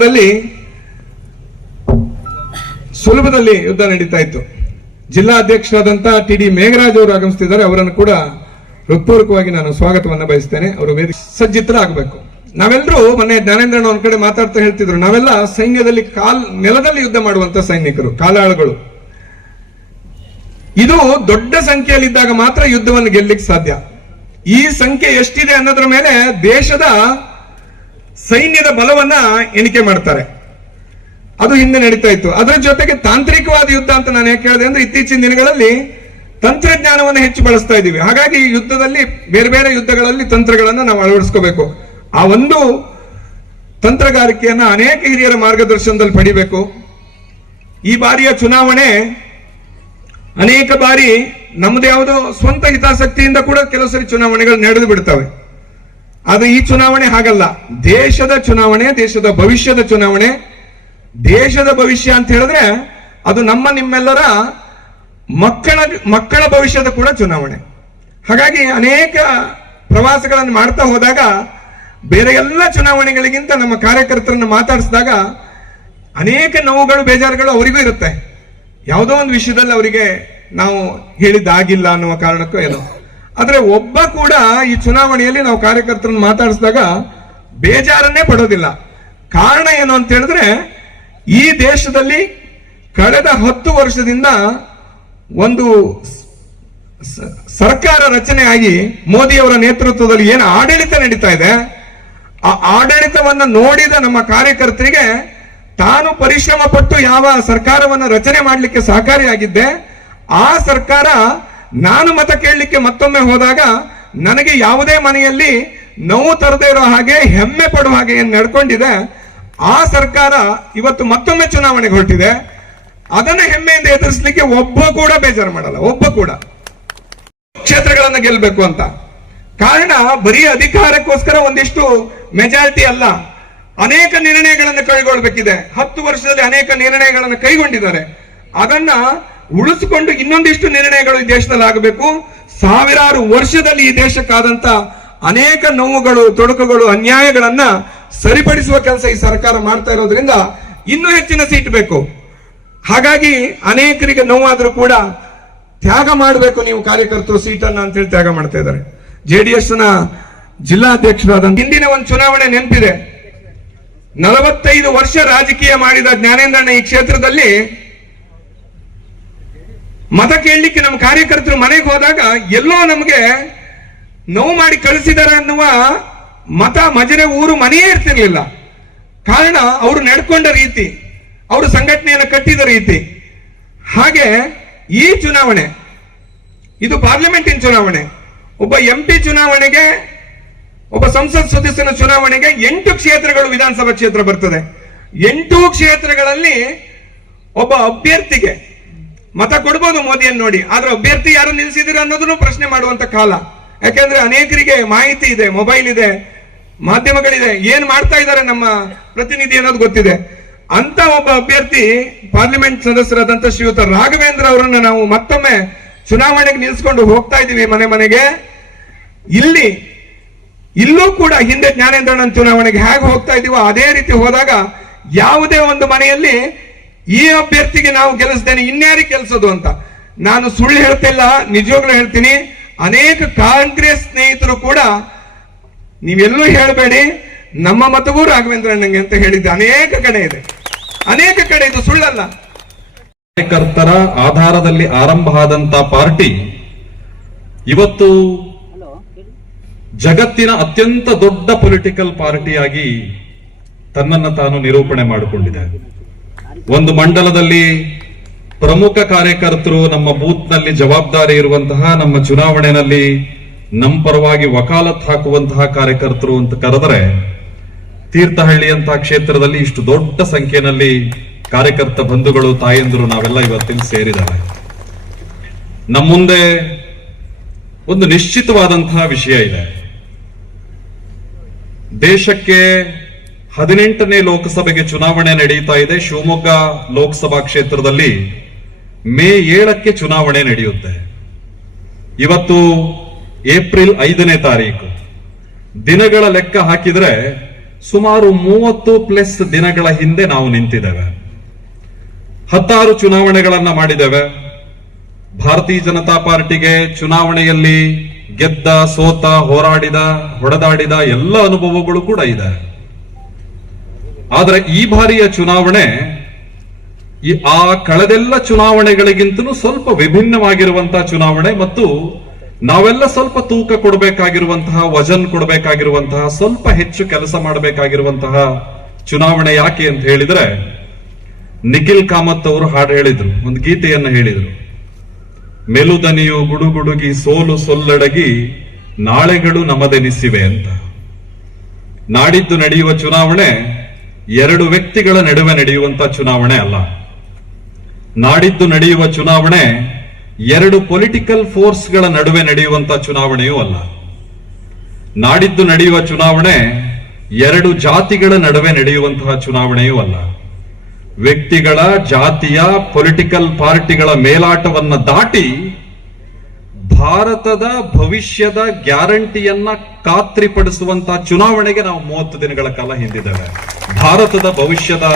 ದಲ್ಲಿ ಸುಲಭದಲ್ಲಿ ಯುದ್ಧ ನಡೀತಾ ಇತ್ತು. ಜಿಲ್ಲಾ ಅಧ್ಯಕ್ಷರಾದಂತ ಟಿ ಡಿ ಮೇಘರಾಜ್ ಅವರು ಆಗಮಿಸ್ತಿದ್ದಾರೆ. ಅವರನ್ನು ಕೂಡ ಹೃತ್ಪೂರ್ವಕವಾಗಿ ನಾನು ಸ್ವಾಗತವನ್ನು ಬಯಸ್ತೇನೆ. ಅವರು ವೇದಿಕೆ ಸಜ್ಜಿತರಾಗಬೇಕು. ನಾವೆಲ್ಲರೂ ಮೊನ್ನೆ ಜ್ಞಾನೇಂದ್ರಣ್ಣ ಒಂದ್ ಕಡೆ ಮಾತಾಡ್ತಾ ಹೇಳ್ತಿದ್ರು. ನಾವೆಲ್ಲ ಸೈನ್ಯದಲ್ಲಿ ಕಾಲ್ ನೆಲದಲ್ಲಿ ಯುದ್ಧ ಮಾಡುವಂತ ಸೈನಿಕರು, ಕಾಲಾಳುಗಳು. ಇದು ದೊಡ್ಡ ಸಂಖ್ಯೆಯಲ್ಲಿ ಇದ್ದಾಗ ಮಾತ್ರ ಯುದ್ಧವನ್ನು ಗೆಲ್ಲಕ್ಕೆ ಸಾಧ್ಯ. ಈ ಸಂಖ್ಯೆ ಎಷ್ಟಿದೆ ಅನ್ನೋದ್ರ ಮೇಲೆ ದೇಶದ ಸೈನ್ಯದ ಬಲವನ್ನ ಎಣಿಕೆ ಮಾಡ್ತಾರೆ. ಅದು ಹಿಂದೆ ನಡೀತಾ ಇತ್ತು. ಅದರ ಜೊತೆಗೆ ತಾಂತ್ರಿಕವಾದ ಯುದ್ಧ ಅಂತ ನಾನು ಯಾಕೆ ಹೇಳಿದೆ ಅಂದ್ರೆ ಇತ್ತೀಚಿನ ದಿನಗಳಲ್ಲಿ ತಂತ್ರಜ್ಞಾನವನ್ನು ಹೆಚ್ಚು ಬಳಸ್ತಾ ಇದ್ದೀವಿ. ಹಾಗಾಗಿ ಯುದ್ಧದಲ್ಲಿ ಬೇರೆ ಬೇರೆ ಯುದ್ಧಗಳಲ್ಲಿ ತಂತ್ರಗಳನ್ನು ನಾವು ಅಳವಡಿಸ್ಕೋಬೇಕು. ಆ ಒಂದು ತಂತ್ರಗಾರಿಕೆಯನ್ನ ಅನೇಕ ಹಿರಿಯರ ಮಾರ್ಗದರ್ಶನದಲ್ಲಿ ಪಡಿಬೇಕು. ಈ ಬಾರಿಯ ಚುನಾವಣೆ ಅನೇಕ ಬಾರಿ ನಮ್ದು ಯಾವುದೋ ಸ್ವಂತ ಹಿತಾಸಕ್ತಿಯಿಂದ ಕೂಡ ಕೆಲವು ಸರಿ ಚುನಾವಣೆಗಳು ನಡೆದು ಬಿಡ್ತವೆ. ಆದ್ರೆ ಈ ಚುನಾವಣೆ ಹಾಗಲ್ಲ. ದೇಶದ ಚುನಾವಣೆ, ದೇಶದ ಭವಿಷ್ಯದ ಚುನಾವಣೆ. ದೇಶದ ಭವಿಷ್ಯ ಅಂತ ಹೇಳಿದ್ರೆ ಅದು ನಮ್ಮ ನಿಮ್ಮೆಲ್ಲರ ಮಕ್ಕಳ ಮಕ್ಕಳ ಭವಿಷ್ಯದ ಕೂಡ ಚುನಾವಣೆ. ಹಾಗಾಗಿ ಅನೇಕ ಪ್ರವಾಸಗಳನ್ನು ಮಾಡ್ತಾ ಹೋದಾಗ ಬೇರೆ ಎಲ್ಲ ಚುನಾವಣೆಗಳಿಗಿಂತ ನಮ್ಮ ಕಾರ್ಯಕರ್ತರನ್ನು ಮಾತಾಡಿಸಿದಾಗ ಅನೇಕ ನೋವುಗಳು, ಬೇಜಾರುಗಳು ಅವರಿಗೂ ಇರುತ್ತೆ. ಯಾವುದೋ ಒಂದು ವಿಷಯದಲ್ಲಿ ಅವರಿಗೆ ನಾವು ಹೇಳಿದ್ದಾಗಿಲ್ಲ ಅನ್ನುವ ಕಾರಣಕ್ಕೂ ಏನೋ. ಆದ್ರೆ ಒಬ್ಬ ಕೂಡ ಈ ಚುನಾವಣೆಯಲ್ಲಿ ನಾವು ಕಾರ್ಯಕರ್ತರನ್ನು ಮಾತಾಡಿಸಿದಾಗ ಬೇಜಾರನ್ನೇ ಪಡೋದಿಲ್ಲ. ಕಾರಣ ಏನು ಅಂತ ಹೇಳಿದ್ರೆ, ಈ ದೇಶದಲ್ಲಿ ಕಳೆದ ಹತ್ತು ವರ್ಷದಿಂದ ಒಂದು ಸರ್ಕಾರ ರಚನೆ ಆಗಿ ಮೋದಿಯವರ ನೇತೃತ್ವದಲ್ಲಿ ಏನು ಆಡಳಿತ ನಡೀತಾ ಇದೆ, ಆ ಆಡಳಿತವನ್ನು ನೋಡಿದ ನಮ್ಮ ಕಾರ್ಯಕರ್ತರಿಗೆ ತಾನು ಪರಿಶ್ರಮ ಪಟ್ಟು ಯಾವ ಸರ್ಕಾರವನ್ನು ರಚನೆ ಮಾಡಲಿಕ್ಕೆ ಸಹಕಾರಿಯಾಗಿದ್ದೆ, ಆ ಸರ್ಕಾರ ನಾನು ಮತ ಕೇಳಲಿಕ್ಕೆ ಮತ್ತೊಮ್ಮೆ ಹೋದಾಗ ನನಗೆ ಯಾವುದೇ ಮನೆಯಲ್ಲಿ ನೋವು ತರದೇ ಇರೋ ಹಾಗೆ ಹೆಮ್ಮೆ ಪಡುವ ಹಾಗೆ ಏನ್ ನಡ್ಕೊಂಡಿದೆ, ಆ ಸರ್ಕಾರ ಇವತ್ತು ಮತ್ತೊಮ್ಮೆ ಚುನಾವಣೆಗೆ ಹೊರಟಿದೆ. ಅದನ್ನ ಹೆಮ್ಮೆಯಿಂದ ಎದುರಿಸಲಿಕ್ಕೆ ಒಬ್ಬ ಕೂಡ ಬೇಜಾರು ಮಾಡಲ್ಲ, ಒಬ್ಬ ಕೂಡ. ಕ್ಷೇತ್ರಗಳನ್ನ ಗೆಲ್ಲಬೇಕು ಅಂತ. ಕಾರಣ ಬರೀ ಅಧಿಕಾರಕ್ಕೋಸ್ಕರ ಒಂದಿಷ್ಟು ಮೆಜಾರಿಟಿ ಅಲ್ಲ, ಅನೇಕ ನಿರ್ಣಯಗಳನ್ನು ಕೈಗೊಳ್ಳಬೇಕಿದೆ ಹತ್ತು ವರ್ಷದಲ್ಲಿ ಅನೇಕ ನಿರ್ಣಯಗಳನ್ನು ಕೈಗೊಂಡಿದ್ದಾರೆ. ಅದನ್ನ ಉಳಿಸಿಕೊಂಡು ಇನ್ನೊಂದಿಷ್ಟು ನಿರ್ಣಯಗಳು ಈ ದೇಶದಲ್ಲಿ ಆಗಬೇಕು. ಸಾವಿರಾರು ವರ್ಷದಲ್ಲಿ ಈ ದೇಶಕ್ಕಾದಂತ ಅನೇಕ ನೋವುಗಳು, ತೊಡಕುಗಳು, ಅನ್ಯಾಯಗಳನ್ನ ಸರಿಪಡಿಸುವ ಕೆಲಸ ಈ ಸರ್ಕಾರ ಮಾಡ್ತಾ ಇರೋದ್ರಿಂದ ಇನ್ನೂ ಹೆಚ್ಚಿನ ಸೀಟ್ ಬೇಕು. ಹಾಗಾಗಿ ಅನೇಕರಿಗೆ ನೋವಾದರೂ ಕೂಡ ತ್ಯಾಗ ಮಾಡಬೇಕು ನೀವು ಕಾರ್ಯಕರ್ತರು ಸೀಟನ್ನ ಅಂತ ಹೇಳಿ ತ್ಯಾಗ ಮಾಡ್ತಾ ಇದ್ದಾರೆ. ಜೆಡಿಎಸ್ನ ಜಿಲ್ಲಾಧ್ಯಕ್ಷರಾದ ಹಿಂದಿನ ಒಂದು ಚುನಾವಣೆ ನೆನಪಿದೆ. ನಲವತ್ತೈದು ವರ್ಷ ರಾಜಕೀಯ ಮಾಡಿದ ಜ್ಞಾನೇಂದ್ರಣ್ಣ ಈ ಕ್ಷೇತ್ರದಲ್ಲಿ ಮತ ಕೇಳಲಿಕ್ಕೆ ನಮ್ಮ ಕಾರ್ಯಕರ್ತರು ಮನೆಗೆ ಹೋದಾಗ ಎಲ್ಲೋ ನಮಗೆ ನೋವು ಮಾಡಿ ಕಳಿಸಿದ್ದಾರೆ ಅನ್ನುವ ಮತ ಮಜರೆ ಊರು ಮನೆಯೇ ಇರ್ತಿರ್ಲಿಲ್ಲ. ಕಾರಣ ಅವರು ನಡ್ಕೊಂಡ ರೀತಿ, ಅವರು ಸಂಘಟನೆಯನ್ನು ಕಟ್ಟಿದ ರೀತಿ. ಹಾಗೆ ಈ ಚುನಾವಣೆ, ಇದು ಪಾರ್ಲಿಮೆಂಟಿನ ಚುನಾವಣೆ, ಒಬ್ಬ ಎಂ ಪಿ ಚುನಾವಣೆಗೆ, ಒಬ್ಬ ಸಂಸತ್ ಸದಸ್ಯನ ಚುನಾವಣೆಗೆ ಎಂಟು ಕ್ಷೇತ್ರಗಳು ವಿಧಾನಸಭಾ ಕ್ಷೇತ್ರ ಬರ್ತದೆ. ಎಂಟು ಕ್ಷೇತ್ರಗಳಲ್ಲಿ ಒಬ್ಬ ಅಭ್ಯರ್ಥಿಗೆ ಮತ ಕೊಡ್ಬೋದು ಮೋದಿಯನ್ನು ನೋಡಿ. ಆದ್ರೆ ಅಭ್ಯರ್ಥಿ ಯಾರು ನಿಲ್ಸಿದಿರ ಅನ್ನೋದನ್ನು ಪ್ರಶ್ನೆ ಮಾಡುವಂತ ಕಾಲ. ಯಾಕೆಂದ್ರೆ ಅನೇಕರಿಗೆ ಮಾಹಿತಿ ಇದೆ ಮೊಬೈಲ್ ಇದೆ, ಮಾಧ್ಯಮಗಳಿದೆ. ಏನ್ ಮಾಡ್ತಾ ಇದ್ದಾರೆ ನಮ್ಮ ಪ್ರತಿನಿಧಿ ಅನ್ನೋದು ಗೊತ್ತಿದೆ. ಅಂತ ಒಬ್ಬ ಅಭ್ಯರ್ಥಿ ಪಾರ್ಲಿಮೆಂಟ್ ಸದಸ್ಯರಾದಂತ ಶ್ರೀಯುತ ರಾಘವೇಂದ್ರ ಅವರನ್ನ ನಾವು ಮತ್ತೊಮ್ಮೆ ಚುನಾವಣೆಗೆ ನಿಲ್ಸ್ಕೊಂಡು ಹೋಗ್ತಾ ಇದೀವಿ ಮನೆ ಮನೆಗೆ. ಇಲ್ಲಿ, ಇಲ್ಲೂ ಕೂಡ ಹಿಂದೆ ಜ್ಞಾನೇಂದ್ರನ ಚುನಾವಣೆಗೆ ಹೇಗೆ ಹೋಗ್ತಾ ಇದೀವೋ ಅದೇ ರೀತಿ ಹೋದಾಗ ಯಾವುದೇ ಒಂದು ಮನೆಯಲ್ಲಿ ಈ ಅಭ್ಯರ್ಥಿಗೆ ನಾವು ಗೆಲ್ಲಿಸ್ತೇನೆ ಇನ್ಯಾರಿಗೆ ಕೆಲಸದು ಅಂತ? ನಾನು ಸುಳ್ಳು ಹೇಳ್ತಿಲ್ಲ ನಿಜವಾಗ್ಲೂ ಹೇಳ್ತೀನಿ. ಅನೇಕ ಕಾಂಗ್ರೆಸ್ ಸ್ನೇಹಿತರು ಕೂಡ ನೀವೆಲ್ಲೂ ಹೇಳಬೇಡಿ. ನಮ್ಮ ಮತವೂ ರಾಘವೇಂದ್ರಣ್ಣಂಗೆ ಅಂತ ಹೇಳಿದ್ದೆ. ಅನೇಕ ಕಡೆ ಇದೆ. ಅನೇಕ ಕಡೆ ಇದು ಸುಳ್ಳಲ್ಲ. ಕಾರ್ಯಕರ್ತರ ಆಧಾರದಲ್ಲಿ ಆರಂಭ ಆದಂತ ಪಾರ್ಟಿ ಇವತ್ತು ಜಗತ್ತಿನ ಅತ್ಯಂತ ದೊಡ್ಡ ಪೊಲಿಟಿಕಲ್ ಪಾರ್ಟಿಯಾಗಿ ತನ್ನನ್ನು ತಾನು ನಿರೂಪಣೆ ಮಾಡಿಕೊಂಡಿದೆ. ಒಂದು ಮಂಡಲದಲ್ಲಿ ಪ್ರಮುಖ ಕಾರ್ಯಕರ್ತರು ನಮ್ಮ ಬೂತ್ನಲ್ಲಿ ಜವಾಬ್ದಾರಿ ಇರುವಂತಹ ನಮ್ಮ ಚುನಾವಣೆಯಲ್ಲಿ ನಮ್ಮ ಪರವಾಗಿ ವಕಾಲತ್ ಹಾಕುವಂತಹ ಕಾರ್ಯಕರ್ತರು ಅಂತ ಕರೆದರೆ ತೀರ್ಥಹಳ್ಳಿಯಂತಹ ಕ್ಷೇತ್ರದಲ್ಲಿ ಇಷ್ಟು ದೊಡ್ಡ ಸಂಖ್ಯೆಯಲ್ಲಿ ಕಾರ್ಯಕರ್ತ ಬಂಧುಗಳು, ತಾಯಂದಿರು ನಾವೆಲ್ಲ ಇವತ್ತಿನ ಸೇರಿದ್ದಾರೆ. ನಮ್ಮ ಮುಂದೆ ಒಂದು ನಿಶ್ಚಿತವಾದಂತಹ ವಿಷಯ ಇದೆ. ದೇಶಕ್ಕೆ ಹದಿನೆಂಟನೇ ಲೋಕಸಭೆಗೆ ಚುನಾವಣೆ ನಡೆಯುತ್ತಾ ಇದೆ. ಶಿವಮೊಗ್ಗ ಲೋಕಸಭಾ ಕ್ಷೇತ್ರದಲ್ಲಿ ಮೇ ಏಳಕ್ಕೆ ಚುನಾವಣೆ ನಡೆಯುತ್ತೆ. ಇವತ್ತು ಏಪ್ರಿಲ್ ಐದನೇ ತಾರೀಕು. ದಿನಗಳ ಲೆಕ್ಕ ಹಾಕಿದ್ರೆ ಸುಮಾರು ಮೂವತ್ತು ಪ್ಲಸ್ ದಿನಗಳ ಹಿಂದೆ ನಾವು ನಿಂತಿದ್ದೇವೆ. ಹತ್ತಾರು ಚುನಾವಣೆಗಳನ್ನ ಮಾಡಿದ್ದೇವೆ. ಭಾರತೀಯ ಜನತಾ ಪಾರ್ಟಿಗೆ ಚುನಾವಣೆಯಲ್ಲಿ ಗೆದ್ದ, ಸೋತ, ಹೋರಾಡಿದ, ಹೊಡೆದಾಡಿದ ಎಲ್ಲ ಅನುಭವಗಳು ಕೂಡ ಇದೆ. ಆದರೆ ಈ ಬಾರಿಯ ಚುನಾವಣೆ ಈ ಆ ಕಳೆದೆಲ್ಲ ಚುನಾವಣೆಗಳಿಗಿಂತಲೂ ಸ್ವಲ್ಪ ವಿಭಿನ್ನವಾಗಿರುವಂತಹ ಚುನಾವಣೆ ಮತ್ತು ನಾವೆಲ್ಲ ಸ್ವಲ್ಪ ತೂಕ ಕೊಡಬೇಕಾಗಿರುವಂತಹ, ವಜನ್ ಕೊಡಬೇಕಾಗಿರುವಂತಹ, ಸ್ವಲ್ಪ ಹೆಚ್ಚು ಕೆಲಸ ಮಾಡಬೇಕಾಗಿರುವಂತಹ ಚುನಾವಣೆ ಯಾಕೆ ಅಂತ ಹೇಳಿದ್ರೆ, ನಿಖಿಲ್ ಕಾಮತ್ ಅವರು ಹಾಡು ಹೇಳಿದ್ರು, ಒಂದು ಗೀತೆಯನ್ನು ಹೇಳಿದ್ರು. ಮೆಲುದನಿಯು ಗುಡುಗುಡುಗಿ, ಸೋಲು ಸೊಲ್ಲಡಗಿ, ನಾಳೆಗಳು ನಮದೆನಿಸಿವೆ ಅಂತ. ನಾಡಿದ್ದು ನಡೆಯುವ ಚುನಾವಣೆ ಎರಡು ವ್ಯಕ್ತಿಗಳ ನಡುವೆ ನಡೆಯುವಂತ ಚುನಾವಣೆ ಅಲ್ಲ. ನಾಡಿದ್ದು ನಡೆಯುವ ಚುನಾವಣೆ ಎರಡು ಪೊಲಿಟಿಕಲ್ ಫೋರ್ಸ್ಗಳ ನಡುವೆ ನಡೆಯುವಂತ ಚುನಾವಣೆಯೂ ಅಲ್ಲ. ನಾಡಿದ್ದು ನಡೆಯುವ ಚುನಾವಣೆ ಎರಡು ಜಾತಿಗಳ ನಡುವೆ ನಡೆಯುವಂತಹ ಚುನಾವಣೆಯೂ ಅಲ್ಲ. ವ್ಯಕ್ತಿಗಳ, ಜಾತಿಯ ಪೊಲಿಟಿಕಲ್ ಪಾರ್ಟಿಗಳ ಮೇಲಾಟವನ್ನು ದಾಟಿ ಭಾರತದ ಭವಿಷ್ಯದ ಗ್ಯಾರಂಟಿಯನ್ನ ಖಾತ್ರಿಪಡಿಸುವಂತಹ ಚುನಾವಣೆಗೆ ನಾವು ಮೂವತ್ತು ದಿನಗಳ ಕಾಲ ಹಿಂದಿದ್ದೇವೆ. ಭಾರತದ ಭವಿಷ್ಯದ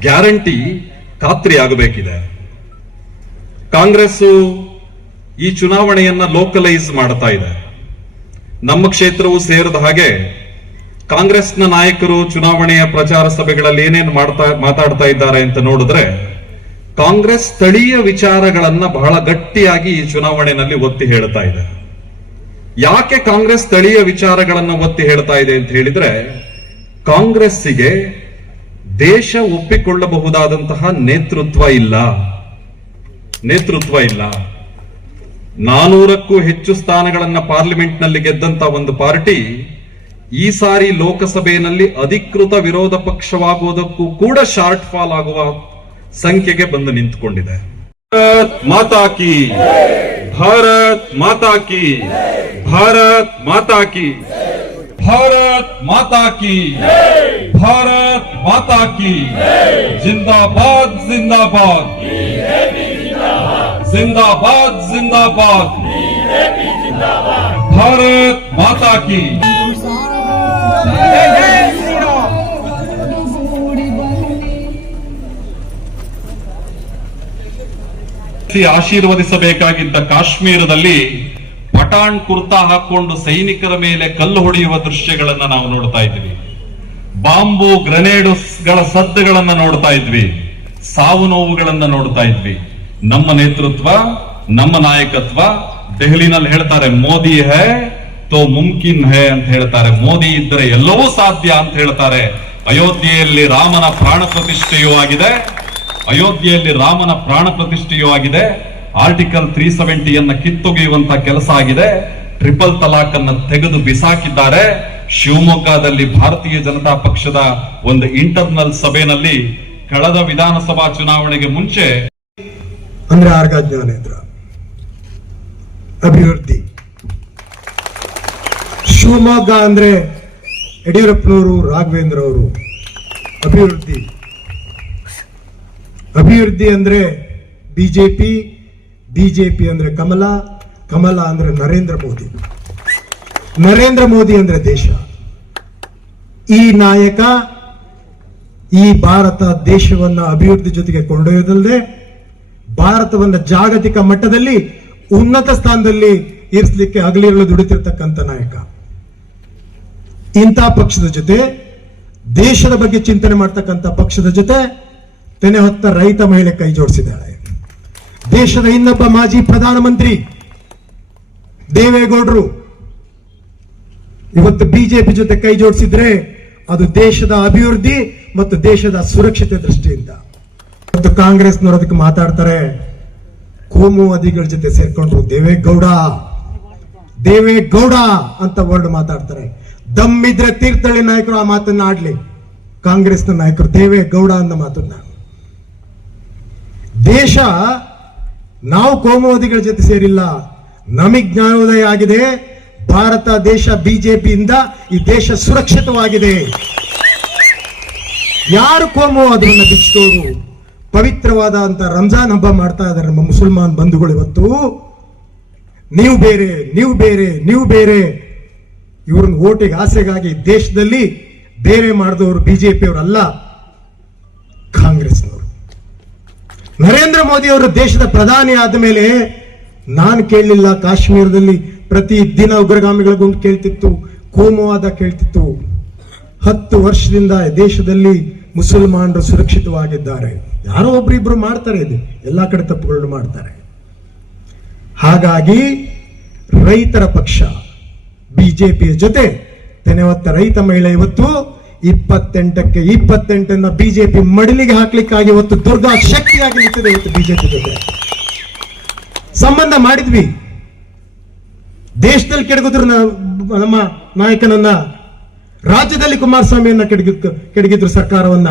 ಗ್ಯಾರಂಟಿ ಖಾತ್ರಿ ಆಗಬೇಕಿದೆ ಕಾಂಗ್ರೆಸ್ ಈ ಚುನಾವಣೆಯನ್ನ ಲೋಕಲೈಸ್ ಮಾಡ್ತಾ ಇದೆ. ನಮ್ಮ ಕ್ಷೇತ್ರವು ಸೇರಿದ ಹಾಗೆ ಕಾಂಗ್ರೆಸ್ನ ನಾಯಕರು ಚುನಾವಣೆಯ ಪ್ರಚಾರ ಸಭೆಗಳಲ್ಲಿ ಏನೇನು ಮಾಡ್ತಾ, ಮಾತಾಡ್ತಾ ಇದ್ದಾರೆ ಅಂತ ನೋಡಿದ್ರೆ ಕಾಂಗ್ರೆಸ್ ಸ್ಥಳೀಯ ವಿಚಾರಗಳನ್ನ ಬಹಳ ಗಟ್ಟಿಯಾಗಿ ಈ ಚುನಾವಣೆಯಲ್ಲಿ ಒತ್ತಿ ಹೇಳ್ತಾ ಇದೆ. ಯಾಕೆ ಕಾಂಗ್ರೆಸ್ ಸ್ಥಳೀಯ ವಿಚಾರಗಳನ್ನ ಒತ್ತಿ ಹೇಳ್ತಾ ಇದೆ ಅಂತ ಹೇಳಿದ್ರೆ ಕಾಂಗ್ರೆಸ್ಸಿಗೆ ದೇಶ ಒಪ್ಪಿಕೊಳ್ಳಬಹುದಾದಂತಹ ನೇತೃತ್ವ ಇಲ್ಲ. ನೇತೃತ್ವ ಇಲ್ಲ. ನಾನೂರಕ್ಕೂ ಹೆಚ್ಚು ಸ್ಥಾನಗಳನ್ನ ಪಾರ್ಲಿಮೆಂಟ್ನಲ್ಲಿ ಗೆದ್ದಂತ ಒಂದು ಪಾರ್ಟಿ ಈ ಸಾರಿ ಲೋಕಸಭೆಯಲ್ಲಿ ಅಧಿಕೃತ ವಿರೋಧ ಪಕ್ಷವಾಗುವುದಕ್ಕೂ ಕೂಡ ಶಾರ್ಟ್ ಫಾಲ್ ಆಗುವ ಸಂಖ್ಯೆಗೆ ಬಂದು ನಿಂತುಕೊಂಡಿದೆ. ಭಾರತ್ ಮಾತಾಕಿ ಭಾರತ್ ಮಾತಾಕಿ ಭಾರತ್ ಮಾತಾ ಕಿ ಭಾರತ್ ಮಾತಾ ಕಿ ಭಾರತ್ ಮಾತಾ ಕಿ ಜಿಂದಾಬಾದ್ ಜಿಂದಾಬಾದ್ ಜಿಂದಾಬಾದ್ ಜಿಂದಾಬಾದ್ ಭಾರತ್ ಮಾತಾ ಕಿ ಆಶೀರ್ವದಿಸಬೇಕಾಗಿದ್ದ ಕಾಶ್ಮೀರದಲ್ಲಿ ಪಠಾಣ್ ಕುರ್ತಾ ಹಾಕೊಂಡು ಸೈನಿಕರ ಮೇಲೆ ಕಲ್ಲು ಹೊಡೆಯುವ ದೃಶ್ಯಗಳನ್ನ ನಾವು ನೋಡ್ತಾ ಇದ್ವಿ. ಬಾಂಬು, ಗ್ರೆನೇಡ್ಸ್ಗಳ ಸದ್ದುಗಳನ್ನ ನೋಡ್ತಾ ಇದ್ವಿ. ಸಾವು ನೋವುಗಳನ್ನ ನೋಡ್ತಾ ಇದ್ವಿ. ನಮ್ಮ ನೇತೃತ್ವ, ನಮ್ಮ ನಾಯಕತ್ವ ದೆಹಲಿನಲ್ಲಿ ಹೇಳ್ತಾರೆ, ಮೋದಿ ಹೇ ತೋ ಮುಮ್ಕಿನ್ ಹೇ ಅಂತ ಹೇಳ್ತಾರೆ. ಮೋದಿ ಇದ್ದರೆ ಎಲ್ಲವೂ ಸಾಧ್ಯ ಅಂತ ಹೇಳ್ತಾರೆ. ಅಯೋಧ್ಯೆಯಲ್ಲಿ ರಾಮನ ಪ್ರಾಣ ಪ್ರತಿಷ್ಠೆಯೂ ಆಗಿದೆ. ಅಯೋಧ್ಯೆಯಲ್ಲಿ ರಾಮನ ಪ್ರಾಣ ಪ್ರತಿಷ್ಠೆಯೂ ಆಗಿದೆ. ಆರ್ಟಿಕಲ್ ತ್ರೀ ಸೆವೆಂಟಿಯನ್ನ ಕಿತ್ತೊಗೆಯುವಂತ ಕೆಲಸ ಆಗಿದೆ. ಟ್ರಿಪಲ್ ತಲಾಖ್ ಅನ್ನ ತೆಗೆದು ಬಿಸಾಕಿದ್ದಾರೆ. ಶಿವಮೊಗ್ಗದಲ್ಲಿ ಭಾರತೀಯ ಜನತಾ ಪಕ್ಷದ ಒಂದು ಇಂಟರ್ನಲ್ ಸಭೆಯಲ್ಲಿ ಕಳೆದ ವಿಧಾನಸಭಾ ಚುನಾವಣೆಗೆ ಮುಂಚೆ ಅಂದ್ರೆ ಆರ್ಗ ಜ್ಞಾನೇಂದ್ರ. ಅಭಿವೃದ್ಧಿ. ಶಿವಮೊಗ್ಗ ಅಂದ್ರೆ ಯಡಿಯೂರಪ್ಪನವರು ರಾಘವೇಂದ್ರ ಅವರು ಅಭಿವೃದ್ಧಿ. ಅಭಿವೃದ್ಧಿ ಅಂದ್ರೆ ಬಿಜೆಪಿ ಬಿಜೆಪಿ ಅಂದ್ರೆ ಕಮಲ ಕಮಲ ಅಂದ್ರೆ ನರೇಂದ್ರ ಮೋದಿ. ನರೇಂದ್ರ ಮೋದಿ ಅಂದ್ರೆ ದೇಶ. ಈ ನಾಯಕ ಈ ಭಾರತ ದೇಶವನ್ನ ಅಭಿವೃದ್ಧಿ ಜೊತೆಗೆ ಕೊಂಡೊಯ್ಯೋದಲ್ಲದೆ ಭಾರತವನ್ನ ಜಾಗತಿಕ ಮಟ್ಟದಲ್ಲಿ ಉನ್ನತ ಸ್ಥಾನದಲ್ಲಿ ಇರಿಸಲಿಕ್ಕೆ ಹಗಲಿರಲು ದುಡಿತಿರ್ತಕ್ಕಂಥ ನಾಯಕ. ಇಂಥ ಪಕ್ಷದ ಜೊತೆ, ದೇಶದ ಬಗ್ಗೆ ಚಿಂತನೆ ಮಾಡ್ತಕ್ಕಂಥ ಪಕ್ಷದ ಜೊತೆ, ತೆನೆ ಹೊತ್ತ ರೈತ ಮಹಿಳೆ ಕೈ ಜೋಡಿಸಿದ್ದಾಳೆ. ದೇಶದ ಇನ್ನೊಬ್ಬ ಮಾಜಿ ಪ್ರಧಾನಮಂತ್ರಿ ದೇವೇಗೌಡರು. ಇವತ್ತು ಬಿಜೆಪಿ ಜೊತೆ ಕೈ ಜೋಡಿಸಿದ್ರೆ ಅದು ದೇಶದ ಅಭಿವೃದ್ಧಿ ಮತ್ತು ದೇಶದ ಸುರಕ್ಷತೆ ದೃಷ್ಟಿಯಿಂದ. ಮತ್ತು ಕಾಂಗ್ರೆಸ್ನವರು ಅದಕ್ಕೆ ಮಾತಾಡ್ತಾರೆ ಕೋಮುವಾದಿಗಳ ಜೊತೆ ಸೇರ್ಕೊಂಡ್ರು ದೇವೇಗೌಡ. ದೇವೇಗೌಡ ಅಂತ ವರ್ಡ್ ಮಾತಾಡ್ತಾರೆ. ದಮ್ಮಿದ್ರೆ ತೀರ್ಥಹಳ್ಳಿ ನಾಯಕರು ಆ ಮಾತನ್ನ ಆಡ್ಲಿ. ಕಾಂಗ್ರೆಸ್ನ ನಾಯಕರು ದೇವೇಗೌಡ ಅನ್ನೋ ಮಾತನ್ನ. ದೇಶ ನಾವು ಕೋಮುವಾದಿಗಳ ಜೊತೆ ಸೇರಿಲ್ಲ. ನಮಗ್ ಜ್ಞಾನೋದಯ ಆಗಿದೆ. ಭಾರತ ದೇಶ ಬಿಜೆಪಿಯಿಂದ ಈ ದೇಶ ಸುರಕ್ಷಿತವಾಗಿದೆ. ಯಾರು ಕೋಮುವಾದವನ್ನು ಬಿಚ್ಚಿದವರು ಪವಿತ್ರವಾದ ಅಂತ ರಂಜಾನ್ ಹಬ್ಬ ಮಾಡ್ತಾ ಇದ್ದಾರೆ ನಮ್ಮ ಮುಸಲ್ಮಾನ್ ಬಂಧುಗಳು ಇವತ್ತು. ನೀವು ಬೇರೆ ನೀವು ಬೇರೆ ನೀವು ಬೇರೆ. ಇವ್ರನ್ನ ಓಟಿಗೆ ಆಸೆಗಾಗಿ ದೇಶದಲ್ಲಿ ಬೇರೆ ಮಾಡಿದವರು ಬಿಜೆಪಿಯವರಲ್ಲ ಕಾಂಗ್ರೆಸ್. ನರೇಂದ್ರ ಮೋದಿ ಅವರು ದೇಶದ ಪ್ರಧಾನಿ ಆದ ಮೇಲೆ ನಾನು ಕೇಳಲಿಲ್ಲ ಕಾಶ್ಮೀರದಲ್ಲಿ ಪ್ರತಿ ದಿನ ಉಗ್ರಗಾಮಿಗಳ ಗುಂಪು ಕೇಳ್ತಿತ್ತು, ಕೋಮುವಾದ ಕೇಳ್ತಿತ್ತು. ಹತ್ತು ವರ್ಷದಿಂದ ದೇಶದಲ್ಲಿ ಮುಸಲ್ಮಾನರು ಸುರಕ್ಷಿತವಾಗಿದ್ದಾರೆ. ಯಾರೋ ಒಬ್ರಿಬ್ರು ಮಾಡ್ತಾರೆ ಇದು. ಎಲ್ಲಾ ಕಡೆ ತಪ್ಪುಗಳನ್ನು ಮಾಡ್ತಾರೆ. ಹಾಗಾಗಿ ರೈತರ ಪಕ್ಷ, ಬಿಜೆಪಿಯ ಜೊತೆ ತೆನೆವತ್ತ ರೈತ ಮಹಿಳೆ ಇವತ್ತು ಇಪ್ಪತ್ತೆಂಟಕ್ಕೆ ಇಪ್ಪತ್ತೆಂಟನ್ನ ಬಿಜೆಪಿ ಮಡಿಲಿಗೆ ಹಾಕ್ಲಿಕ್ಕಾಗಿ ಇವತ್ತು ದುರ್ಗಾ ಶಕ್ತಿಯಾಗಿ ನಿಂತಿದೆ ಇವತ್ತು ಬಿಜೆಪಿ ಜೊತೆ. ಸಂಬಂಧ ಮಾಡಿದ್ವಿ. ದೇಶದಲ್ಲಿ ಕೆಡಗಿದ್ರು ನಮ್ಮ ನಾಯಕನನ್ನ, ರಾಜ್ಯದಲ್ಲಿ ಕುಮಾರಸ್ವಾಮಿಯನ್ನ ಕೆಡಗಿ, ಕೆಡಗಿದ್ರು ಸರ್ಕಾರವನ್ನ,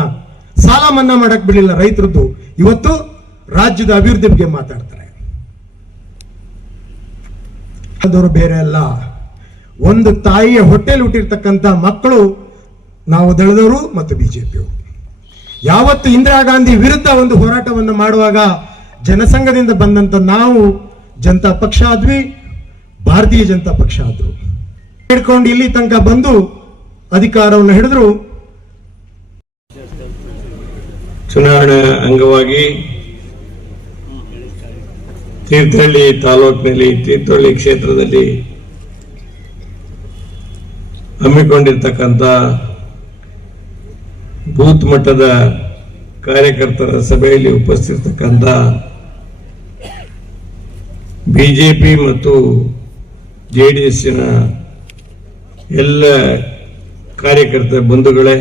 ಸಾಲ ಮನ್ನಾ ಮಾಡಕ್ ಬಿಡಲಿಲ್ಲ ರೈತರದ್ದು. ಇವತ್ತು ರಾಜ್ಯದ ಅಭಿವೃದ್ಧಿ ಬಗ್ಗೆ ಮಾತಾಡ್ತಾರೆ. ಅದವರು ಬೇರೆ ಅಲ್ಲ. ಒಂದು ತಾಯಿಯ ಹೊಟ್ಟೆಲಿ ಹುಟ್ಟಿರ್ತಕ್ಕಂಥ ಮಕ್ಕಳು ನಾವು ದಳದವರು ಮತ್ತು ಬಿಜೆಪಿಯವರು. ಯಾವತ್ತು ಇಂದಿರಾ ಗಾಂಧಿ ವಿರುದ್ಧ ಒಂದು ಹೋರಾಟವನ್ನು ಮಾಡುವಾಗ ಜನಸಂಘದಿಂದ ಬಂದಂತ ನಾವು ಜನತಾ ಪಕ್ಷ ಆದ್ವಿ, ಭಾರತೀಯ ಜನತಾ ಪಕ್ಷ ಆದ್ರು. ಹಿಡ್ಕೊಂಡು ಇಲ್ಲಿ ತನಕ ಬಂದು ಅಧಿಕಾರವನ್ನು ಹಿಡಿದ್ರು. ಚುನಾವಣೆ ಅಂಗವಾಗಿ ತೀರ್ಥಹಳ್ಳಿ ತಾಲೂಕಿನಲ್ಲಿ, ತೀರ್ಥಹಳ್ಳಿ ಕ್ಷೇತ್ರದಲ್ಲಿ ಹಮ್ಮಿಕೊಂಡಿರ್ತಕ್ಕಂಥ ಬೂತ್ ಮಟ್ಟದ ಕಾರ್ಯಕರ್ತರ ಸಭೆಯಲ್ಲಿ ಉಪಸ್ಥಿತಕ್ಕಂಥ ಬಿಜೆಪಿ ಮತ್ತು ಜೆ ಡಿ ಎಸ್ಸಿನ ಎಲ್ಲ ಕಾರ್ಯಕರ್ತ ಬಂಧುಗಳೇ,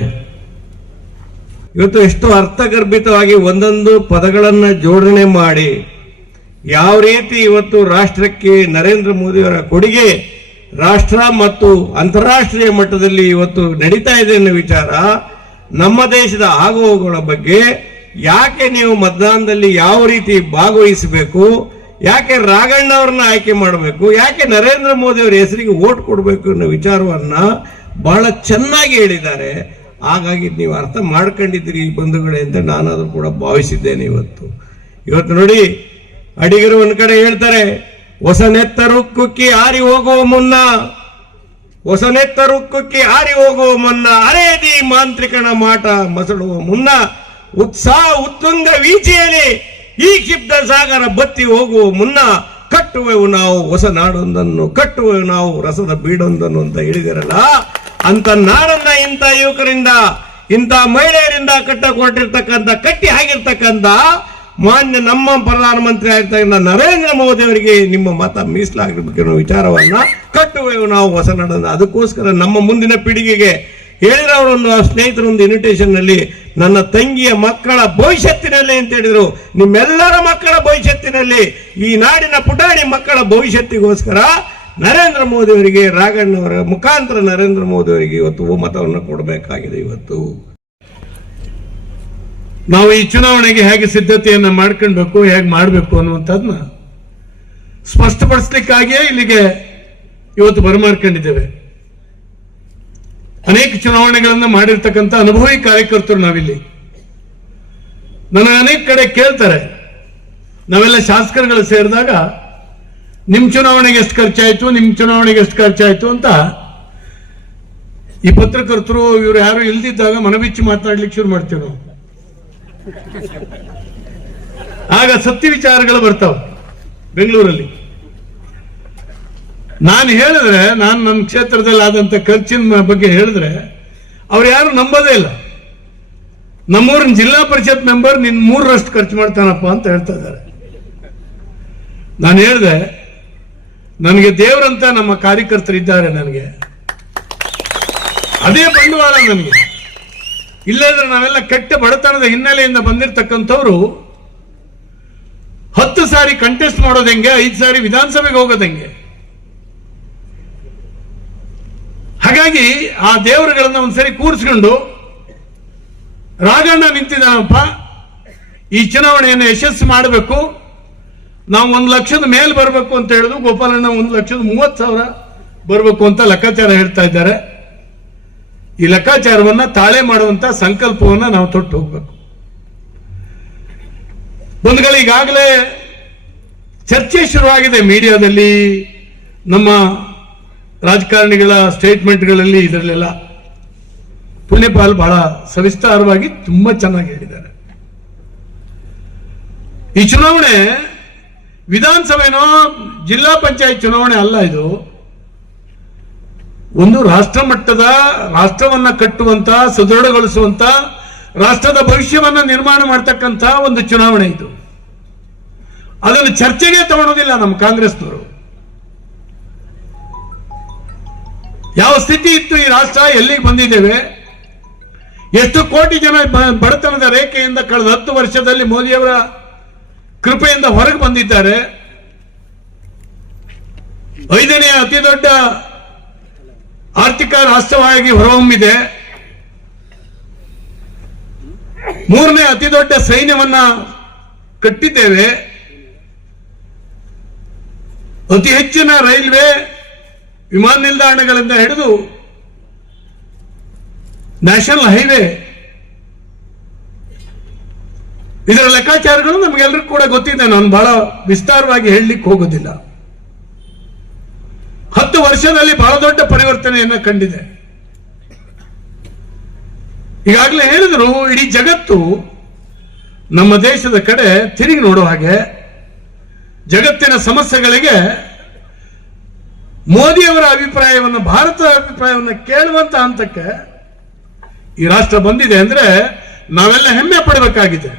ಇವತ್ತು ಎಷ್ಟು ಅರ್ಥಗರ್ಭಿತವಾಗಿ ಒಂದೊಂದು ಪದಗಳನ್ನ ಜೋಡಣೆ ಮಾಡಿ ಯಾವ ರೀತಿ ಇವತ್ತು ರಾಷ್ಟ್ರಕ್ಕೆ ನರೇಂದ್ರ ಮೋದಿಯವರ ಕೊಡುಗೆ ರಾಷ್ಟ್ರ ಮತ್ತು ಅಂತಾರಾಷ್ಟ್ರೀಯ ಮಟ್ಟದಲ್ಲಿ ಇವತ್ತು ನಡೀತಾ ಇದೆ ಅನ್ನೋ ವಿಚಾರ ನಮ್ಮ ದೇಶದ ಆಗುಹೋಗುಗಳ ಬಗ್ಗೆ ಯಾಕೆ ನೀವು ಮತದಾನದಲ್ಲಿ ಯಾವ ರೀತಿ ಭಾಗವಹಿಸಬೇಕು, ಯಾಕೆ ರಾಘಣ್ಣ ಅವ್ರನ್ನ ಆಯ್ಕೆ ಮಾಡಬೇಕು, ಯಾಕೆ ನರೇಂದ್ರ ಮೋದಿ ಅವರ ಹೆಸರಿಗೆ ಓಟ್ ಕೊಡಬೇಕು ಅನ್ನೋ ವಿಚಾರವನ್ನ ಬಹಳ ಚೆನ್ನಾಗಿ ಹೇಳಿದ್ದಾರೆ. ಹಾಗಾಗಿ ನೀವು ಅರ್ಥ ಮಾಡ್ಕೊಂಡಿದ್ದೀರಿ ಈ ಬಂಧುಗಳೇ ಅಂತ ನಾನು ನಾನಾದ್ರೂ ಕೂಡ ಭಾವಿಸಿದ್ದೇನೆ ಇವತ್ತು. ಇವತ್ತು ನೋಡಿ, ಅಡಿಗರು ಒಂದ್ ಕಡೆ ಹೇಳ್ತಾರೆ, ಹೊಸ ನೆತ್ತರು ಕುಕ್ಕಿ ಹಾರಿ ಹೋಗುವ ಮುನ್ನ ಹೊಸ ನೆತ್ತರು ಕುಕ್ಕಿ ಆರಿ ಹೋಗುವ ಮುನ್ನ ಅರೇದಿ ಮಾಂತ್ರಿಕನ ಮಾಟ ಮಸಳುವ ಮುನ್ನ ಉತ್ಸಾಹ ಉತ್ತುಂಗ ವೀಚಿಯಲ್ಲಿ ಈ ಕ್ಷಿಪ್ತ ಸಾಗರ ಬತ್ತಿ ಹೋಗುವ ಮುನ್ನ ಕಟ್ಟುವೆವು ನಾವು ಹೊಸ ನಾಡೊಂದನ್ನು, ಕಟ್ಟುವೆವು ನಾವು ರಸದ ಬೀಡೊಂದನ್ನು ಅಂತ ಹೇಳಿದಿರಲ್ಲ? ಅಂತ ನಾಡನ್ನ ಇಂಥ ಯುವಕರಿಂದ, ಇಂಥ ಮಹಿಳೆಯರಿಂದ ಕಟ್ಟಕೊಟ್ಟಿರ್ತಕ್ಕಂಥ, ಕಟ್ಟಿ ಆಗಿರ್ತಕ್ಕಂಥ ಮಾನ್ಯ ನಮ್ಮ ಪ್ರಧಾನಮಂತ್ರಿ ಆಗಿರ್ತಕ್ಕಂಥ ನರೇಂದ್ರ ಮೋದಿ ಅವರಿಗೆ ನಿಮ್ಮ ಮತ ಮೀಸಲಾಗಿರ್ಬೇಕು ಅನ್ನೋ ವಿಚಾರವನ್ನ ಕಟ್ಟುವೆವು ನಾವು ಹೊಸ ನಾಡನ್ನ ಅದಕ್ಕೋಸ್ಕರ ನಮ್ಮ ಮುಂದಿನ ಪೀಳಿಗೆಗೆ ಹೇಳಿರೋರೊಂದು ಆ ಸ್ನೇಹಿತರೊಂದು ಇನ್ವಿಟೇಷನ್ನಲ್ಲಿ, ನನ್ನ ತಂಗಿಯ ಮಕ್ಕಳ ಭವಿಷ್ಯತ್ತಿನಲ್ಲಿ ಅಂತ ಹೇಳಿದ್ರು. ನಿಮ್ಮೆಲ್ಲರ ಮಕ್ಕಳ ಭವಿಷ್ಯತ್ತಿನಲ್ಲಿ, ಈ ನಾಡಿನ ಪುಟಾಣಿ ಮಕ್ಕಳ ಭವಿಷ್ಯತ್ತಿಗೋಸ್ಕರ ನರೇಂದ್ರ ಮೋದಿ ಅವರಿಗೆ, ರಾಘಣ್ಣವರ ಮುಖಾಂತರ ನರೇಂದ್ರ ಮೋದಿ ಅವರಿಗೆ ಇವತ್ತು ಮತವನ್ನು ಕೊಡಬೇಕಾಗಿದೆ ಇವತ್ತು. ನಾವು ಈ ಚುನಾವಣೆಗೆ ಹೇಗೆ ಸಿದ್ಧತೆಯನ್ನು ಮಾಡ್ಕೊಳ್ಬೇಕು, ಹೇಗೆ ಮಾಡಬೇಕು ಅನ್ನುವಂಥದ್ದನ್ನ ಸ್ಪಷ್ಟಪಡಿಸ್ಲಿಕ್ಕಾಗಿಯೇ ಇಲ್ಲಿಗೆ ಇವತ್ತು ಬರಮಾಡ್ಕೊಂಡಿದ್ದೇವೆ. ಅನೇಕ ಚುನಾವಣೆಗಳನ್ನು ಮಾಡಿರ್ತಕ್ಕಂಥ ಅನುಭವಿ ಕಾರ್ಯಕರ್ತರು ನಾವಿಲ್ಲಿ. ನನ್ನ ಅನೇಕ ಕಡೆ ಕೇಳ್ತಾರೆ. ನಾವೆಲ್ಲ ಶಾಸಕರುಗಳು ಸೇರಿದಾಗ, ನಿಮ್ ಚುನಾವಣೆಗೆ ಎಷ್ಟು ಖರ್ಚಾಯ್ತು, ನಿಮ್ ಚುನಾವಣೆಗೆ ಎಷ್ಟು ಖರ್ಚಾಯ್ತು ಅಂತ ಈ ಪತ್ರಕರ್ತರು, ಇವರು ಯಾರು ಇಲ್ದಿದ್ದಾಗ ಮನಬಿಚ್ಚಿ ಮಾತನಾಡ್ಲಿಕ್ಕೆ ಶುರು ಮಾಡ್ತೀವಿ ನಾವು. ಆಗ ಸತ್ಯ ವಿಚಾರಗಳು ಬರ್ತಾವ ಬೆಂಗಳೂರಲ್ಲಿ. ನಾನು ಹೇಳಿದ್ರೆ, ನಾನು ನನ್ನ ಕ್ಷೇತ್ರದಲ್ಲಿ ಆದಂತ ಖರ್ಚಿನ ಬಗ್ಗೆ ಹೇಳಿದ್ರೆ, ಅವ್ರು ಯಾರು ನಂಬೋದೇ ಇಲ್ಲ. ನಮ್ಮೂರಿನ ಜಿಲ್ಲಾ ಪರಿಷತ್ ಮೆಂಬರ್ ನಿನ್ ಮೂರರಷ್ಟು ಖರ್ಚು ಮಾಡ್ತಾನಪ್ಪ ಅಂತ ಹೇಳ್ತಾ ಇದ್ದಾರೆ. ನಾನು ಹೇಳಿದೆ, ನನಗೆ ದೇವರಂತ ನಮ್ಮ ಕಾರ್ಯಕರ್ತರಿದ್ದಾರೆ ನನಗೆ. ಅದೇ ಬಂಡವಾಳ ನನಗೆ. ಇಲ್ಲದ್ರೆ ನಾವೆಲ್ಲ ಕೆಟ್ಟ ಬಡತನದ ಹಿನ್ನೆಲೆಯಿಂದ ಬಂದಿರತಕ್ಕಂಥವ್ರು ಹತ್ತು ಸಾರಿ ಕಂಟೆಸ್ಟ್ ಮಾಡೋದು ಹೆಂಗೆ, ಐದು ಸಾರಿ ವಿಧಾನಸಭೆಗೆ ಹೋಗೋದು ಹೆಂಗೆ? ಹಾಗಾಗಿ ಆ ದೇವರುಗಳನ್ನ ಒಂದ್ಸರಿ ಕೂರಿಸ್ಕೊಂಡು ರಾಜಣ್ಣ ನಿಂತಿದ್ದಾನಪ್ಪ, ಈ ಚುನಾವಣೆಯನ್ನು ಯಶಸ್ಸು ಮಾಡಬೇಕು, ನಾವು ಒಂದು ಲಕ್ಷದ ಮೇಲೆ ಬರಬೇಕು ಅಂತ ಹೇಳಿದ್ರು, ಗೋಪಾಲಣ್ಣ ಒಂದು ಲಕ್ಷದ ಮೂವತ್ತು ಸಾವಿರ ಬರಬೇಕು ಅಂತ ಲೆಕ್ಕಾಚಾರ ಹೇಳ್ತಾ ಇದ್ದಾರೆ. ಈ ಲೆಕ್ಕಾಚಾರವನ್ನ ತಾಳೆ ಮಾಡುವಂತ ಸಂಕಲ್ಪವನ್ನ ನಾವು ತೊಟ್ಟು ಹೋಗ್ಬೇಕು. ಬಂಧುಗಳು, ಈಗಾಗಲೇ ಚರ್ಚೆ ಶುರುವಾಗಿದೆ ಮೀಡಿಯಾದಲ್ಲಿ. ನಮ್ಮ ರಾಜಕಾರಣಿಗಳ ಸ್ಟೇಟ್ಮೆಂಟ್ಗಳಲ್ಲಿ ಇದರಲ್ಲೆಲ್ಲ ಪುಣ್ಯಪಾಲ್ ಬಹಳ ಸವಿಸ್ತಾರವಾಗಿ ತುಂಬಾ ಚೆನ್ನಾಗಿ ಹೇಳಿದ್ದಾರೆ. ಈ ಚುನಾವಣೆ ವಿಧಾನಸಭೆನೋ ಜಿಲ್ಲಾ ಪಂಚಾಯತ್ ಚುನಾವಣೆ ಅಲ್ಲ ಇದು. ಒಂದು ರಾಷ್ಟ್ರ ಮಟ್ಟದ ರಾಷ್ಟ್ರವನ್ನ ಕಟ್ಟುವಂತ, ಸದೃಢಗೊಳಿಸುವಂತ, ರಾಷ್ಟ್ರದ ಭವಿಷ್ಯವನ್ನ ನಿರ್ಮಾಣ ಮಾಡತಕ್ಕಂತ ಒಂದು ಚುನಾವಣೆ ಇದು. ಅದನ್ನು ಚರ್ಚೆಗೆ ತಗೊಳ್ಳೋದಿಲ್ಲ ನಮ್ಮ ಕಾಂಗ್ರೆಸ್ನವರು. ಯಾವ ಸ್ಥಿತಿ ಇತ್ತು ಈ ರಾಷ್ಟ್ರ, ಎಲ್ಲಿಗೆ ಬಂದಿದ್ದೇವೆ? ಎಷ್ಟು ಕೋಟಿ ಜನ ಬಡತನದ ರೇಖೆಯಿಂದ ಕಳೆದ ಹತ್ತು ವರ್ಷದಲ್ಲಿ ಮೋದಿಯವರ ಕೃಪೆಯಿಂದ ಹೊರಗೆ ಬಂದಿದ್ದಾರೆ. ಐದನೇ ಅತಿ ದೊಡ್ಡ ಆರ್ಥಿಕ ರಾಷ್ಟ್ರವಾಗಿ ಹೊರಹೊಮ್ಮಿದೆ. ಮೂರನೇ ಅತಿ ದೊಡ್ಡ ಸೈನ್ಯವನ್ನ ಕಟ್ಟಿದ್ದೇವೆ. ಅತಿ ಹೆಚ್ಚಿನ ರೈಲ್ವೆ ವಿಮಾನ ನಿಲ್ದಾಣಗಳಿಂದ ಹಿಡಿದು ನ್ಯಾಷನಲ್ ಹೈವೇ. ಇದರ ಲೆಕ್ಕಾಚಾರಗಳು ನಮಗೆಲ್ಲರಿಗೂ ಕೂಡ ಗೊತ್ತಿದೆ. ನಾನು ಬಹಳ ವಿಸ್ತಾರವಾಗಿ ಹೇಳಲಿಕ್ಕೆ ಹೋಗೋದಿಲ್ಲ ಹತ್ತು ವರ್ಷದಲ್ಲಿ ಬಹಳ ದೊಡ್ಡ ಪರಿವರ್ತನೆಯನ್ನು ಕಂಡಿದೆ. ಈಗಾಗಲೇ ಹೇಳಿದ್ರು, ಇಡೀ ಜಗತ್ತು ನಮ್ಮ ದೇಶದ ಕಡೆ ತಿರುಗಿ ನೋಡೋ ಹಾಗೆ ಜಗತ್ತಿನ ಸಮಸ್ಯೆಗಳಿಗೆ ಮೋದಿಯವರ ಅಭಿಪ್ರಾಯವನ್ನು, ಭಾರತದ ಅಭಿಪ್ರಾಯವನ್ನು ಕೇಳುವಂತ ಹಂತಕ್ಕೆ ಈ ರಾಷ್ಟ್ರ ಬಂದಿದೆ ಅಂದ್ರೆ ನಾವೆಲ್ಲ ಹೆಮ್ಮೆ ಪಡಬೇಕಾಗಿದೆ.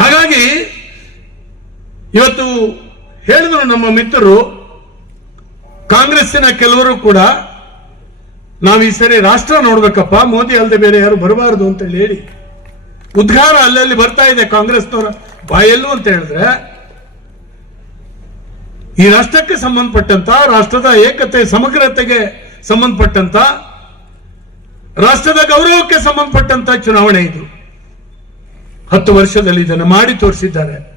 ಹಾಗಾಗಿ ಇವತ್ತು ಹೇಳಿದ್ರು ನಮ್ಮ ಮಿತ್ರರು, ಕಾಂಗ್ರೆಸ್ಸಿನ ಕೆಲವರು ಕೂಡ, ನಾವು ಈ ಸರಿ ರಾಷ್ಟ್ರ ನೋಡ್ಬೇಕಪ್ಪ, ಮೋದಿ ಅಲ್ಲದೆ ಬೇರೆ ಯಾರು ಬರಬಾರದು ಅಂತ ಹೇಳಿ ಉದ್ಘಾರ ಅಲ್ಲಲ್ಲಿ ಬರ್ತಾ ಇದೆ ಕಾಂಗ್ರೆಸ್ನವರ ಬಾಯಲ್ಲೂ ಅಂತ ಹೇಳಿದ್ರೆ, ಈ ರಾಷ್ಟ್ರಕ್ಕೆ ಸಂಬಂಧಪಟ್ಟಂತ, ರಾಷ್ಟ್ರದ ಏಕತೆ, ಸಮಗ್ರತೆಗೆ ಸಂಬಂಧಪಟ್ಟಂತ, ರಾಷ್ಟ್ರದ ಗೌರವಕ್ಕೆ ಸಂಬಂಧಪಟ್ಟಂತ ಚುನಾವಣೆ ಇದು. ಹತ್ತು ವರ್ಷದಲ್ಲಿ ಇದನ್ನು ಮಾಡಿ ತೋರಿಸಿದ್ದಾರೆ.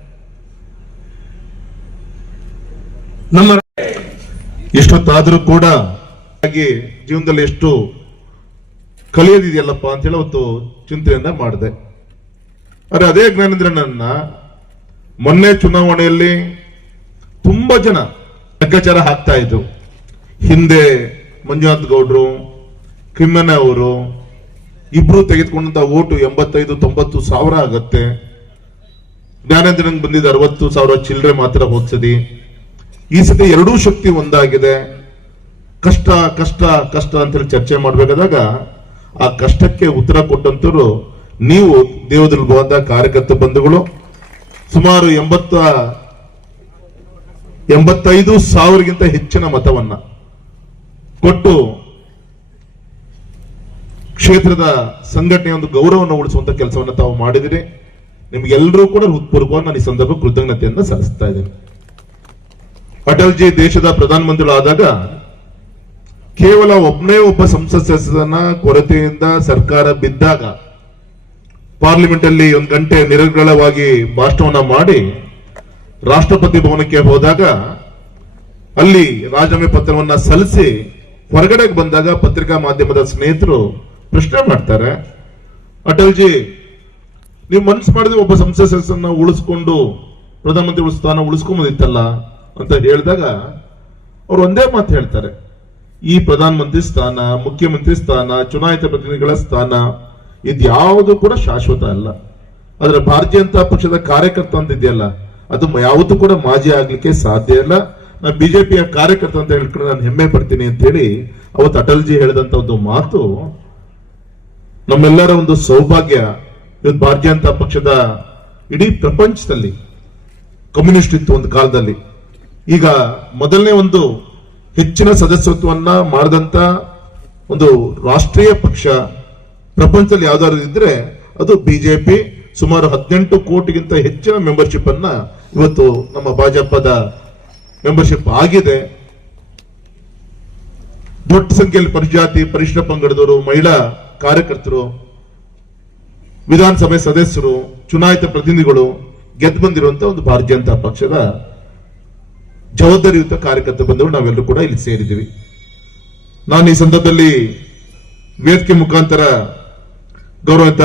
ನಮ್ಮ ಎಷ್ಟೊತ್ತಾದರೂ ಕೂಡ ಹಾಗೆ ಜೀವನದಲ್ಲಿ ಎಷ್ಟು ಕಲಿಯೋದಿದೆಯಲ್ಲಪ್ಪ ಅಂತ ಹೇಳಿ ಅವತ್ತು ಚಿಂತನೆಯನ್ನ ಮಾಡಿದೆ. ಆದರೆ ಅದೇ ಜ್ಞಾನೇಂದ್ರನನ್ನ ಮೊನ್ನೆ ಚುನಾವಣೆಯಲ್ಲಿ ತುಂಬಾ ಜನ ಲೆಕ್ಕಾಚಾರ ಹಾಕ್ತಾ ಇದ್ರು. ಹಿಂದೆ ಮಂಜುನಾಥ್ ಗೌಡ್ರು, ಕಿಮ್ಮನೆ ಅವರು ಇಬ್ರು ತೆಗೆದುಕೊಂಡಂತ ಓಟು ಎಂಬತ್ತೈದು, ತೊಂಬತ್ತು ಸಾವಿರ ಆಗತ್ತೆ. ಜ್ಞಾನೇಂದ್ರನ್ ಬಂದಿದ್ದ ಅರವತ್ತು ಸಾವಿರ ಚಿಲ್ಲರೆ ಮಾತ್ರ ಹೋದ್ಸದಿ ಈ ಸತಿ ಎರಡೂ ಶಕ್ತಿ ಒಂದಾಗಿದೆ. ಕಷ್ಟ ಕಷ್ಟ ಕಷ್ಟ ಅಂತ ಹೇಳಿ ಚರ್ಚೆ ಮಾಡಬೇಕಾದಾಗ ಆ ಕಷ್ಟಕ್ಕೆ ಉತ್ತರ ಕೊಟ್ಟಂತರು ನೀವು ದೇವದಲ್ಲಿ ಬಂದ ಕಾರ್ಯಕರ್ತ ಬಂಧುಗಳು. ಸುಮಾರು ಎಂಬತ್ತ, ಎಂಬತ್ತೈದು ಸಾವಿರಗಿಂತ ಹೆಚ್ಚಿನ ಮತವನ್ನ ಕೊಟ್ಟು ಕ್ಷೇತ್ರದ ಸಂಘಟನೆಯ ಒಂದು ಗೌರವವನ್ನು ಉಳಿಸುವಂತ ಕೆಲಸವನ್ನು ತಾವು ಮಾಡಿದಿರಿ. ನಿಮ್ಗೆಲ್ಲರೂ ಕೂಡ ಹೃತ್ಪೂರ್ವಕವಾಗಿ ನಾನು ಈ ಸಂದರ್ಭ ಕೃತಜ್ಞತೆಯನ್ನು ಸಲ್ಲಿಸ್ತಾ ಇದ್ದೇನೆ. ಅಟಲ್ ಜಿ ದೇಶದ ಪ್ರಧಾನಮಂತ್ರಿಗಳಾದಾಗ ಕೇವಲ ಒಬ್ಬನೇ ಒಬ್ಬ ಸಂಸತ್ ಸದಸ್ಯನ ಕೊರತೆಯಿಂದ ಸರ್ಕಾರ ಬಿದ್ದಾಗ ಪಾರ್ಲಿಮೆಂಟ್ ಅಲ್ಲಿ ಒಂದು ಗಂಟೆ ನಿರರ್ಗಳವಾಗಿ ಭಾಷಣವನ್ನ ಮಾಡಿ ರಾಷ್ಟ್ರಪತಿ ಭವನಕ್ಕೆ ಹೋದಾಗ ಅಲ್ಲಿ ರಾಜೀನಾಮೆ ಪತ್ರವನ್ನ ಸಲ್ಲಿಸಿ ಹೊರಗಡೆಗೆ ಬಂದಾಗ ಪತ್ರಿಕಾ ಮಾಧ್ಯಮದ ಸ್ನೇಹಿತರು ಪ್ರಶ್ನೆ ಮಾಡ್ತಾರೆ ಅಟಲ್ ಜಿ ನೀವು ಮನಸ್ಸು ಮಾಡಿದ್ರೆ ಒಬ್ಬ ಸಂಸತ್ ಸದಸ್ಯನ ಉಳಿಸ್ಕೊಂಡು ಪ್ರಧಾನಮಂತ್ರಿ ಸ್ಥಾನ ಉಳಿಸ್ಕೊಂಬೋದಿತ್ತಲ್ಲ? ಅಂತ ಹೇಳಿದಾಗ ಅವ್ರು ಒಂದೇ ಮಾತು ಹೇಳ್ತಾರೆ. ಈ ಪ್ರಧಾನ ಮಂತ್ರಿ ಸ್ಥಾನ, ಮುಖ್ಯಮಂತ್ರಿ ಸ್ಥಾನ, ಚುನಾಯಿತ ಪ್ರತಿನಿಧಿಗಳ ಸ್ಥಾನ, ಇದ್ಯಾವುದು ಕೂಡ ಶಾಶ್ವತ ಅಲ್ಲ. ಆದ್ರೆ ಭಾರತೀಯ ಜನತಾ ಪಕ್ಷದ ಕಾರ್ಯಕರ್ತ ಅಂತ ಇದೆಯಲ್ಲ, ಅದು ಯಾವತ್ತೂ ಕೂಡ ಮಾಜಿ ಆಗ್ಲಿಕ್ಕೆ ಸಾಧ್ಯ ಇಲ್ಲ. ನಾನು ಬಿಜೆಪಿಯ ಕಾರ್ಯಕರ್ತ ಅಂತ ಹೇಳ್ಕೊಂಡು ನಾನು ಹೆಮ್ಮೆ ಪಡ್ತೀನಿ ಅಂತ ಹೇಳಿ, ಅವತ್ತು ಅಟಲ್ಜಿ ಹೇಳಿದಂತ ಒಂದು ಮಾತು, ನಮ್ಮೆಲ್ಲರ ಒಂದು ಸೌಭಾಗ್ಯ ಇವತ್ತು ಭಾರತೀಯ ಜನತಾ ಪಕ್ಷದ ಇಡೀ ಪ್ರಪಂಚದಲ್ಲಿ ಕಮ್ಯುನಿಸ್ಟ್ ಇತ್ತು ಒಂದು ಕಾಲದಲ್ಲಿ. ಈಗ ಮೊದಲನೇ ಒಂದು ಹೆಚ್ಚಿನ ಸದಸ್ಯತ್ವವನ್ನ ಮಾಡಿದಂತ ಒಂದು ರಾಷ್ಟ್ರೀಯ ಪಕ್ಷ ಪ್ರಪಂಚದಲ್ಲಿ ಯಾವ್ದಾದ್ರು ಇದ್ರೆ ಅದು ಬಿಜೆಪಿ. ಸುಮಾರು ಹದಿನೆಂಟು ಕೋಟಿಗಿಂತ ಹೆಚ್ಚಿನ ಮೆಂಬರ್ಶಿಪ್ ಅನ್ನ ಇವತ್ತು ನಮ್ಮ ಭಾಜಪದ ಮೆಂಬರ್ಶಿಪ್ ಆಗಿದೆ. ದೊಡ್ಡ ಸಂಖ್ಯೆಯಲ್ಲಿ ಪರಿಜಾತಿ, ಪರಿಶಿಷ್ಟ ಪಂಗಡದವರು, ಮಹಿಳಾ ಕಾರ್ಯಕರ್ತರು, ವಿಧಾನಸಭೆ ಸದಸ್ಯರು, ಚುನಾಯಿತ ಪ್ರತಿನಿಧಿಗಳು ಗೆದ್ದು ಬಂದಿರುವಂತ ಒಂದು ಭಾರತೀಯ ಜನತಾ ಪಕ್ಷದ ಜವಾಬ್ದಾರಿಯುತ ಕಾರ್ಯಕರ್ತ ಬಂದವರು ನಾವೆಲ್ಲರೂ ಕೂಡ ಇಲ್ಲಿ ಸೇರಿದ್ದೀವಿ. ನಾನು ಈ ಸಂದರ್ಭದಲ್ಲಿ ವೇದಿಕೆ ಮುಖಾಂತರ ಗೌರವಂತ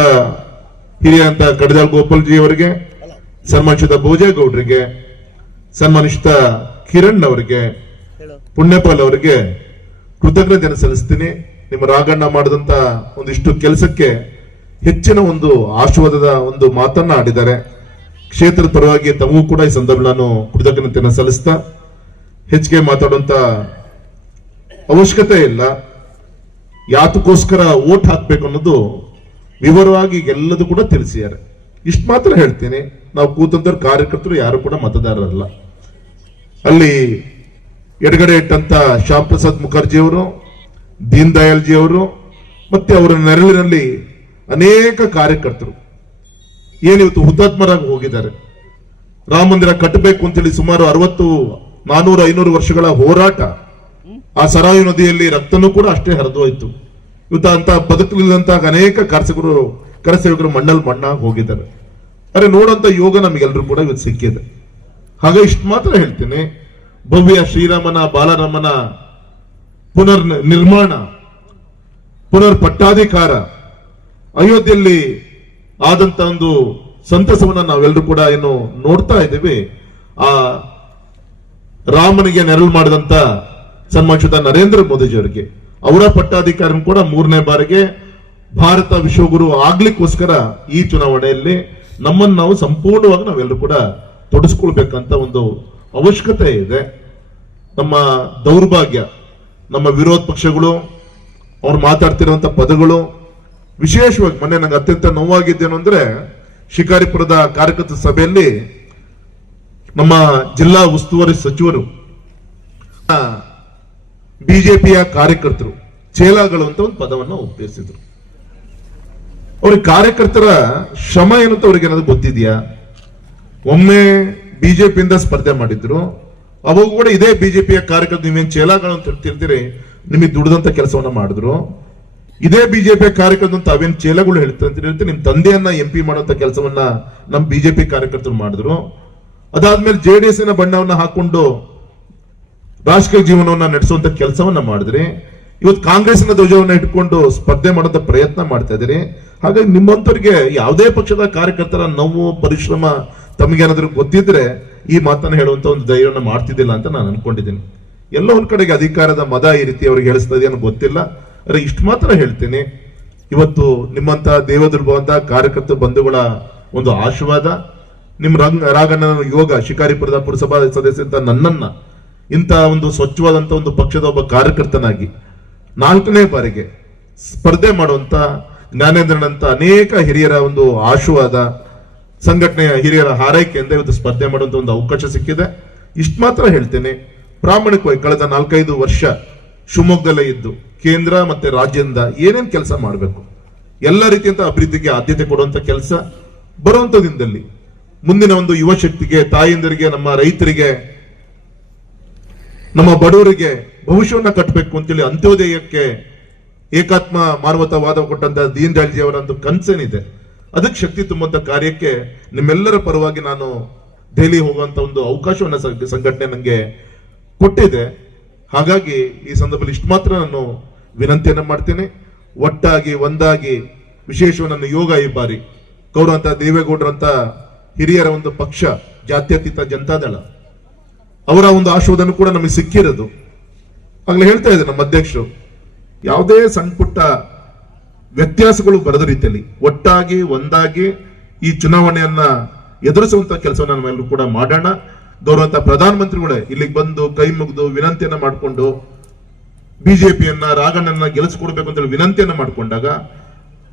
ಹಿರಿಯ ಅಂತ ಕಡದಾಳ್ ಗೋಪಾಲ್ಜಿ ಅವರಿಗೆ ಸನ್ಮಾನಿಸಿದ ಭೋಜೇಗೌಡರಿಗೆ ಸನ್ಮಾನಿಸಿದ ಕಿರಣ್ ಅವರಿಗೆ ಪುಣ್ಯಪಾಲ್ ಅವರಿಗೆ ಕೃತಜ್ಞತೆಯನ್ನು ಸಲ್ಲಿಸ್ತೀನಿ. ನಿಮ್ಮ ರಾಗಣ್ಣ ಮಾಡಿದಂತ ಒಂದಿಷ್ಟು ಕೆಲಸಕ್ಕೆ ಹೆಚ್ಚಿನ ಒಂದು ಆಶೀರ್ವಾದದ ಒಂದು ಮಾತನ್ನ ಆಡಿದ್ದಾರೆ. ಕ್ಷೇತ್ರದ ಪರವಾಗಿ ತಮಗೂ ಕೂಡ ಈ ಸಂದರ್ಭ ನಾನು ಕೃತಜ್ಞತೆಯನ್ನು ಸಲ್ಲಿಸ್ತಾ ಹೆಚ್ಚಿಗೆ ಮಾತಾಡುವಂತ ಅವಶ್ಯಕತೆ ಇಲ್ಲ. ಯಾತಕ್ಕೋಸ್ಕರ ಓಟ್ ಹಾಕ್ಬೇಕು ಅನ್ನೋದು ವಿವರವಾಗಿ ಎಲ್ಲದೂ ಕೂಡ ತಿಳಿಸಿದ್ದಾರೆ. ಇಷ್ಟು ಮಾತ್ರ ಹೇಳ್ತೀನಿ. ನಾವು ಕೂತಂತರ ಕಾರ್ಯಕರ್ತರು ಯಾರು ಕೂಡ ಮತದಾರರಲ್ಲ. ಅಲ್ಲಿ ಎಡಗಡೆ ಇಟ್ಟಂತ ಶ್ಯಾಮ್ ಪ್ರಸಾದ್ ಮುಖರ್ಜಿ ಅವರು ದೀನ್ ದಯಾಳ್ ಜಿ ಅವರು ಮತ್ತೆ ಅವರ ನೆರಳಿನಲ್ಲಿ ಅನೇಕ ಕಾರ್ಯಕರ್ತರು ಏನಿವತ್ತು ಹುತಾತ್ಮರಾಗಿ ಹೋಗಿದ್ದಾರೆ? ರಾಮ ಮಂದಿರ ಕಟ್ಟಬೇಕು ಅಂತೇಳಿ ಸುಮಾರು ಅರವತ್ತು, ನಾನೂರ, ಐನೂರು ವರ್ಷಗಳ ಹೋರಾಟ ಆ ಸರಾಯು ನದಿಯಲ್ಲಿ ರಕ್ತನೂ ಕೂಡ ಅಷ್ಟೇ ಹರಿದೋಯ್ತು ಇವತ್ತು ಅಂತ ಬದುಕಲಿಲ್ಲದಂತಹ ಅನೇಕ ಕರಸಕರು ಕರಸೇವಕರು ಮಣ್ಣಲ್ಲಿ ಮಣ್ಣಾಗಿ ಹೋಗಿದ್ದಾರೆ. ಅರೆ ನೋಡಂತ ಯೋಗ ನಮಗೆಲ್ಲರೂ ಕೂಡ ಇವತ್ತು ಸಿಕ್ಕಿದೆ. ಹಾಗೆ ಇಷ್ಟು ಮಾತ್ರ ಹೇಳ್ತೇನೆ. ಭವ್ಯ ಶ್ರೀರಾಮನ, ಬಾಲರಾಮನ ಪುನರ್ ನಿರ್ಮಾಣ, ಪುನರ್ ಪಟ್ಟಾಧಿಕಾರ, ಅಯೋಧ್ಯೆಯಲ್ಲಿ ಆದಂತ ಒಂದು ಸಂತಸವನ್ನ ನಾವೆಲ್ಲರೂ ಕೂಡ ಏನು ನೋಡ್ತಾ ಇದ್ದೀವಿ. ಆ ರಾಮನಿಗೆ ನೆರಳು ಮಾಡಿದಂತ ಸನ್ಮಾನಿಸಿದ ನರೇಂದ್ರ ಮೋದಿಜಿಯವರಿಗೆ ಅವರ ಪಟ್ಟಾಧಿಕಾರಿ ಕೂಡ ಮೂರನೇ ಬಾರಿಗೆ ಭಾರತ ವಿಶ್ವಗುರು ಆಗ್ಲಿಕ್ಕೋಸ್ಕರ ಈ ಚುನಾವಣೆಯಲ್ಲಿ ನಮ್ಮನ್ನು ನಾವು ಸಂಪೂರ್ಣವಾಗಿ ನಾವೆಲ್ಲರೂ ಕೂಡ ತೊಡಸ್ಕೊಳ್ಬೇಕಂತ ಒಂದು ಅವಶ್ಯಕತೆ ಇದೆ. ನಮ್ಮ ದೌರ್ಭಾಗ್ಯ, ನಮ್ಮ ವಿರೋಧ ಪಕ್ಷಗಳು, ಅವ್ರು ಮಾತಾಡ್ತಿರುವಂಥ ಪದಗಳು ವಿಶೇಷವಾಗಿ ಮೊನ್ನೆ ನಂಗೆ ಅತ್ಯಂತ ನೋವಾಗಿದ್ದೇನು ಅಂದ್ರೆ, ಶಿಕಾರಿಪುರದ ಕಾರ್ಯಕರ್ತ ಸಭೆಯಲ್ಲಿ ನಮ್ಮ ಜಿಲ್ಲಾ ಉಸ್ತುವಾರಿ ಸಚಿವರು ಬಿಜೆಪಿಯ ಕಾರ್ಯಕರ್ತರು, ಚೇಲಾಗಳು ಅಂತ ಒಂದು ಪದವನ್ನು ಉಪಯೋಗಿಸಿದ್ರು. ಅವ್ರ ಕಾರ್ಯಕರ್ತರ ಶ್ರಮ ಏನು ಅಂತ ಅವ್ರಿಗೆ ಏನಾದ್ರು ಗೊತ್ತಿದ್ಯಾ? ಒಮ್ಮೆ ಬಿಜೆಪಿಯಿಂದ ಸ್ಪರ್ಧೆ ಮಾಡಿದ್ರು. ಅವಾಗ ಕೂಡ ಇದೇ ಬಿಜೆಪಿಯ ಕಾರ್ಯಕರ್ತರು ನೀವೇನು ಚೇಲಾಗಳು ಅಂತ ಹೇಳ್ತಿರ್ತೀರಿ, ನಿಮಗೆ ದುಡಿದಂತ ಕೆಲಸವನ್ನ ಮಾಡಿದ್ರು. ಇದೇ ಬಿಜೆಪಿ ಕಾರ್ಯಕರ್ತರು ಅಂತ ಅವೇನ್ ಚೇಲಗಳು ಹೇಳ್ತಾರೆ ನಿಮ್ ತಂದೆಯನ್ನ ಎಂ ಪಿ ಮಾಡುವಂತ ಕೆಲಸವನ್ನ ನಮ್ಮ ಬಿಜೆಪಿ ಕಾರ್ಯಕರ್ತರು ಮಾಡಿದ್ರು. ಅದಾದ್ಮೇಲೆ ಜೆ ಡಿ ಎಸ್ನ ಬಣ್ಣವನ್ನ ಹಾಕೊಂಡು ರಾಜಕೀಯ ಜೀವನವನ್ನ ನಡೆಸುವಂತ ಕೆಲಸವನ್ನ ಮಾಡಿದ್ರಿ. ಇವತ್ತು ಕಾಂಗ್ರೆಸ್ನ ಧ್ವಜವನ್ನ ಇಟ್ಕೊಂಡು ಸ್ಪರ್ಧೆ ಮಾಡುವಂತ ಪ್ರಯತ್ನ ಮಾಡ್ತಾ ಇದ್ದೀರಿ. ಹಾಗಾಗಿ ನಿಮ್ಮಂತವ್ರಿಗೆ ಯಾವುದೇ ಪಕ್ಷದ ಕಾರ್ಯಕರ್ತರ ನೋವು, ಪರಿಶ್ರಮ ತಮಗೇನಾದ್ರೂ ಗೊತ್ತಿದ್ರೆ ಈ ಮಾತನ್ನ ಹೇಳುವಂತ ಒಂದು ಧೈರ್ಯವನ್ನು ಮಾಡ್ತಿದ್ದಿಲ್ಲ ಅಂತ ನಾನು ಅನ್ಕೊಂಡಿದ್ದೀನಿ. ಎಲ್ಲ ಒಂದ್ ಕಡೆಗೆ ಅಧಿಕಾರದ ಮದ ಈ ರೀತಿ ಅವ್ರಿಗೆ ಹೇಳಿಸ್ತಾ ಇದೆಯೋ ಗೊತ್ತಿಲ್ಲ. ಆದ್ರೆ ಇಷ್ಟು ಮಾತ್ರ ಹೇಳ್ತೀನಿ. ಇವತ್ತು ನಿಮ್ಮಂತ ದೇವದುರ್ಭವಂತ ಕಾರ್ಯಕರ್ತ ಬಂಧುಗಳ ಒಂದು ಆಶೀರ್ವಾದ ನಿಮ್ಮ ರಂಗ ರಾಗಣ್ಣನ ಯೋಗ ಶಿಕಾರಿಪುರದ ಪುರಸಭಾ ಸದಸ್ಯ ಅಂತ ನನ್ನನ್ನ, ಇಂಥ ಒಂದು ಸ್ವಚ್ಛವಾದಂತ ಒಂದು ಪಕ್ಷದ ಒಬ್ಬ ಕಾರ್ಯಕರ್ತನಾಗಿ ನಾಲ್ಕನೇ ಬಾರಿಗೆ ಸ್ಪರ್ಧೆ ಮಾಡುವಂತ ಜ್ಞಾನೇಂದ್ರನಂತ ಅನೇಕ ಹಿರಿಯರ ಒಂದು ಆಶೀರ್ವಾದ, ಸಂಘಟನೆಯ ಹಿರಿಯರ ಹಾರೈಕೆಯಿಂದ ಇವತ್ತು ಸ್ಪರ್ಧೆ ಮಾಡುವಂತ ಒಂದು ಅವಕಾಶ ಸಿಕ್ಕಿದೆ. ಇಷ್ಟು ಮಾತ್ರ ಹೇಳ್ತೇನೆ. ಪ್ರಾಮಾಣಿಕವಾಗಿ ಕಳೆದ ನಾಲ್ಕೈದು ವರ್ಷ ಶಿವಮೊಗ್ಗದಲ್ಲೇ ಇದ್ದು ಕೇಂದ್ರ ಮತ್ತೆ ರಾಜ್ಯದಿಂದ ಏನೇನು ಕೆಲಸ ಮಾಡಬೇಕು? ಎಲ್ಲ ರೀತಿಯಂತ ಅಭಿವೃದ್ಧಿಗೆ ಆದ್ಯತೆ ಕೊಡುವಂತ ಕೆಲಸ ಬರುವಂತ ದಿನದಲ್ಲಿ. ಮುಂದಿನ ಒಂದು ಯುವ ಶಕ್ತಿಗೆ, ತಾಯಂದಿರಿಗೆ, ನಮ್ಮ ರೈತರಿಗೆ, ನಮ್ಮ ಬಡವರಿಗೆ ಭವಿಷ್ಯವನ್ನ ಕಟ್ಟಬೇಕು ಅಂತೇಳಿ ಅಂತ್ಯೋದಯಕ್ಕೆ ಏಕಾತ್ಮ ಮಾನವತಾವಾದ ಕೊಟ್ಟಂತ ದೀನ್ ಅವರ ಒಂದು ಕನ್ಸೇನಿದೆ. ಅದಕ್ಕೆ ಶಕ್ತಿ ತುಂಬುವಂತ ಕಾರ್ಯಕ್ಕೆ ನಿಮ್ಮೆಲ್ಲರ ಪರವಾಗಿ ನಾನು ದೆಹಲಿ ಹೋಗುವಂತ ಒಂದು ಅವಕಾಶವನ್ನ ಸಂಘ- ಸಂಘಟನೆ ನನಗೆ ಕೊಟ್ಟಿದೆ. ಹಾಗಾಗಿ ಈ ಸಂದರ್ಭದಲ್ಲಿ ಇಷ್ಟು ಮಾತ್ರ ನಾನು ವಿನಂತಿಯನ್ನ ಮಾಡ್ತೇನೆ. ಒಟ್ಟಾಗಿ, ಒಂದಾಗಿ ವಿಶೇಷ ನನ್ನ ಯೋಗ ಈ ಬಾರಿ ಗೌರವಂತ ದೇವೇಗೌಡರಂತ ಹಿರಿಯರ ಒಂದು ಪಕ್ಷ, ಜಾತ್ಯತೀತ ಜನತಾದಳ. ಅವರ ಒಂದು ಆಶೀರ್ವಾದನೂ ಕೂಡ ನಮಗೆ ಸಿಕ್ಕಿರೋದು. ಆಗ್ಲೇ ಹೇಳ್ತಾ ಇದ್ದೆ ನಮ್ಮ ಅಧ್ಯಕ್ಷರು, ಯಾವುದೇ ಸಣ್ಣ ವ್ಯತ್ಯಾಸಗಳು ಬರದ ರೀತಿಯಲ್ಲಿ ಒಟ್ಟಾಗಿ, ಒಂದಾಗಿ ಈ ಚುನಾವಣೆಯನ್ನ ಎದುರಿಸುವಂತ ಕೆಲಸವನ್ನ ನಾವೆಲ್ಲರೂ ಕೂಡ ಮಾಡೋಣ. ಗೌರವಂತ ಪ್ರಧಾನಮಂತ್ರಿಗಳೇ ಇಲ್ಲಿಗೆ ಬಂದು ಕೈ ಮುಗಿದು ವಿನಂತಿಯನ್ನ ಮಾಡಿಕೊಂಡು ಬಿಜೆಪಿಯನ್ನ ರಾಘಣ್ಣನ ಗೆಲ್ಲಿಸ್ಕೊಡ್ಬೇಕು ಅಂತ ಹೇಳಿ ವಿನಂತಿಯನ್ನ ಮಾಡಿಕೊಂಡಾಗ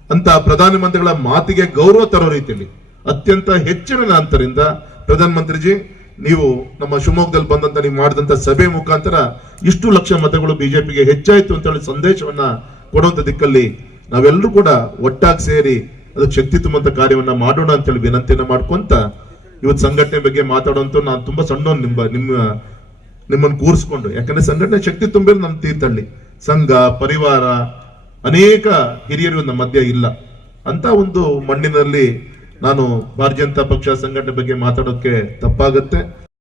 ಅಂತ ಪ್ರಧಾನಮಂತ್ರಿಗಳ ಮಾತಿಗೆ ಗೌರವ ತರೋ ರೀತಿಯಲ್ಲಿ, ಅತ್ಯಂತ ಹೆಚ್ಚಿನ ಅಂತರಿಂದ ಪ್ರಧಾನಮಂತ್ರಿಜಿ, ನೀವು ನಮ್ಮ ಶಿವಮೊಗ್ಗದಲ್ಲಿ ಬಂದಂತ, ನೀವು ಮಾಡಿದಂತ ಸಭೆ ಮುಖಾಂತರ ಇಷ್ಟು ಲಕ್ಷ ಮತಗಳು ಬಿಜೆಪಿಗೆ ಹೆಚ್ಚಾಯ್ತು ಅಂತ ಹೇಳಿ ಸಂದೇಶವನ್ನ ಕೊಡುವಂತ ದಿಕ್ಕಲ್ಲಿ ನಾವೆಲ್ಲರೂ ಕೂಡ ಒಟ್ಟಾಗಿ ಸೇರಿ ಅದಕ್ಕೆ ಶಕ್ತಿ ತುಂಬುವಂತ ಕಾರ್ಯವನ್ನ ಮಾಡೋಣ ಅಂತ ಹೇಳಿ ವಿನಂತಿಯನ್ನ ಮಾಡ್ಕೊಂತ ಇವತ್ತು ಸಂಘಟನೆ ಬಗ್ಗೆ ಮಾತಾಡುವಂತ ನಾನು ತುಂಬಾ ಸಣ್ಣ ನಿಮ್ಮ ನಿಮ್ಮ ನಿಮ್ಮನ್ನು ಕೂರಿಸ್ಕೊಂಡು. ಯಾಕಂದ್ರೆ ಸಂಘಟನೆ ಶಕ್ತಿ ತುಂಬಿರೋ ನಮ್ಮ ತೀರ್ಥಹಳ್ಳಿ. ಸಂಘ, ಪರಿವಾರ, ಅನೇಕ ಹಿರಿಯರು ನಮ್ಮ ಮಧ್ಯ ಇಲ್ಲ. ಅಂತ ಒಂದು ಮಣ್ಣಿನಲ್ಲಿ ನಾನು ಭಾರತೀಯ ಜನತಾ ಪಕ್ಷ ಸಂಘಟನೆ ಬಗ್ಗೆ ಮಾತಾಡೋಕೆ ತಪ್ಪಾಗತ್ತೆ.